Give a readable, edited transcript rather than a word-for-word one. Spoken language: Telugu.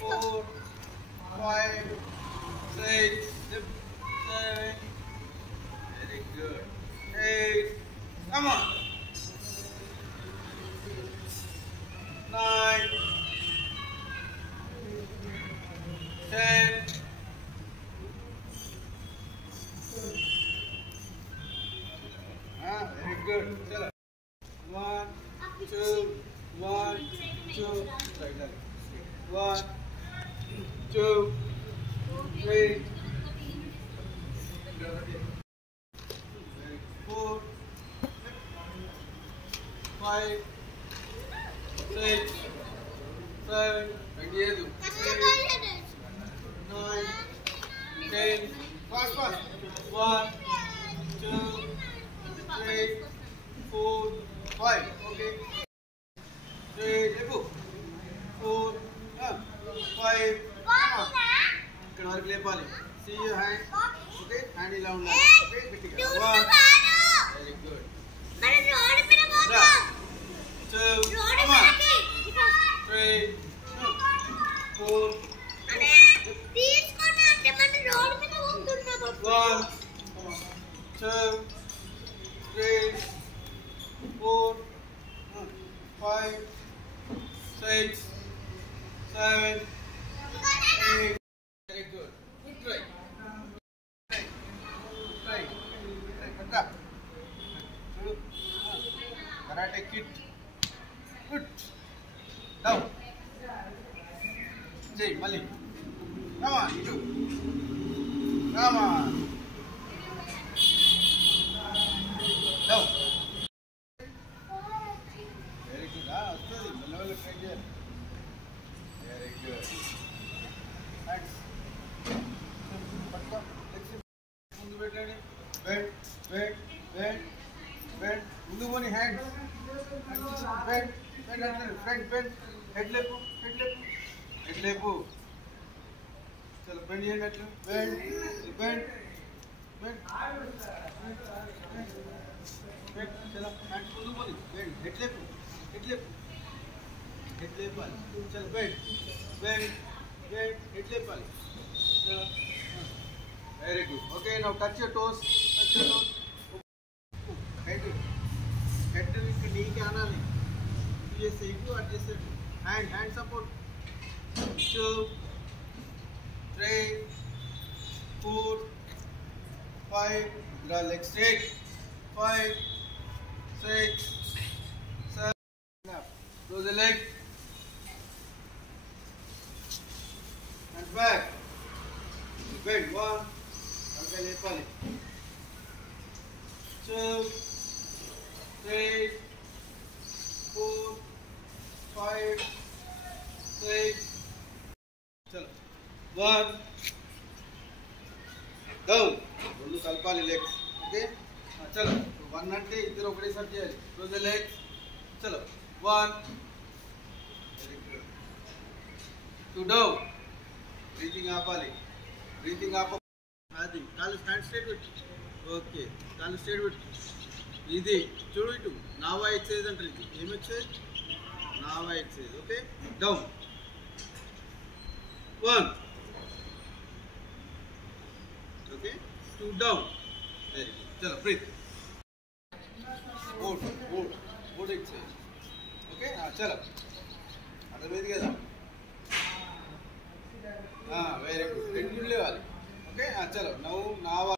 4, 5, 6, 7. Very good. 8. Come on. 9, 10. Very good. Chalo. 1, 2, 1, 2. Like that. 1, 2, 3. 4, 5, 6, 7, 8, 9, 10. Fast, fast. 1, 2, 3, 4, 5. Okay. 3, 4, 5. ఇక్కడ వరకు లేపాలి. See your hand. Okay. Hand ఇలా ఉండాలి. Okay. గట్టిగా. 1. Very good. 2. Come on. 3, 4. 1, 2, 3, 4, 5, 6, 7, 8. Very good. Good try. Try. Put up. Karate kid. Good. Down. Jay, Mali. Come on, you do. Come on. Down. Very good. Level try here. Very good. Thanks. Bend, bend, bend, bend. Move hands. Bend, bend, front bend. Head lepo, head lepo, head lepo. चलो bend here at bend, bend, bend, bend. चलो hands को ऊपर bend, head lepo, head lepo, head lepo. चलो bend, bend, bend, head lepo. चलो. Very good. Okay, now touch your toes. Touch your toes. Head. Head to knee के आना नहीं. ये सही को adjust. Hand support. 2, 3, 4, 5. Draw leg straight. 5, 6, 7. Close the leg. And back. Bend. 1. Okay, let's pull it. 2, 3, 4, 5, 6. चलो 1. Down. दोनों कलपाली legs. Okay. चलो 1 అంటే ఇద్దరు ఒకటేసారి చేయాలి. Close the legs. चलो 1. Very good. 2 down. Breathing ఆపాలి. Breathing up. అది కాలు స్టాండ్ స్ట్రైట్ పెట్టు. ఓకే కాలు స్ట్రైట్ పెట్టు. ఇది చూడు ఇటు నావా ఎక్సర్సైజ్ అంటారు. ఇది ఏం ఎక్సర్సైజ్? నావా exercise. Okay down. 1. Okay 2 down. Very good. చలో బ్రీత్. Vote exercise. ఓకే చలో అర్థమైంది కదా? Very good. రెండు లేవాలి. ఓకే చలో నవ్వు నావా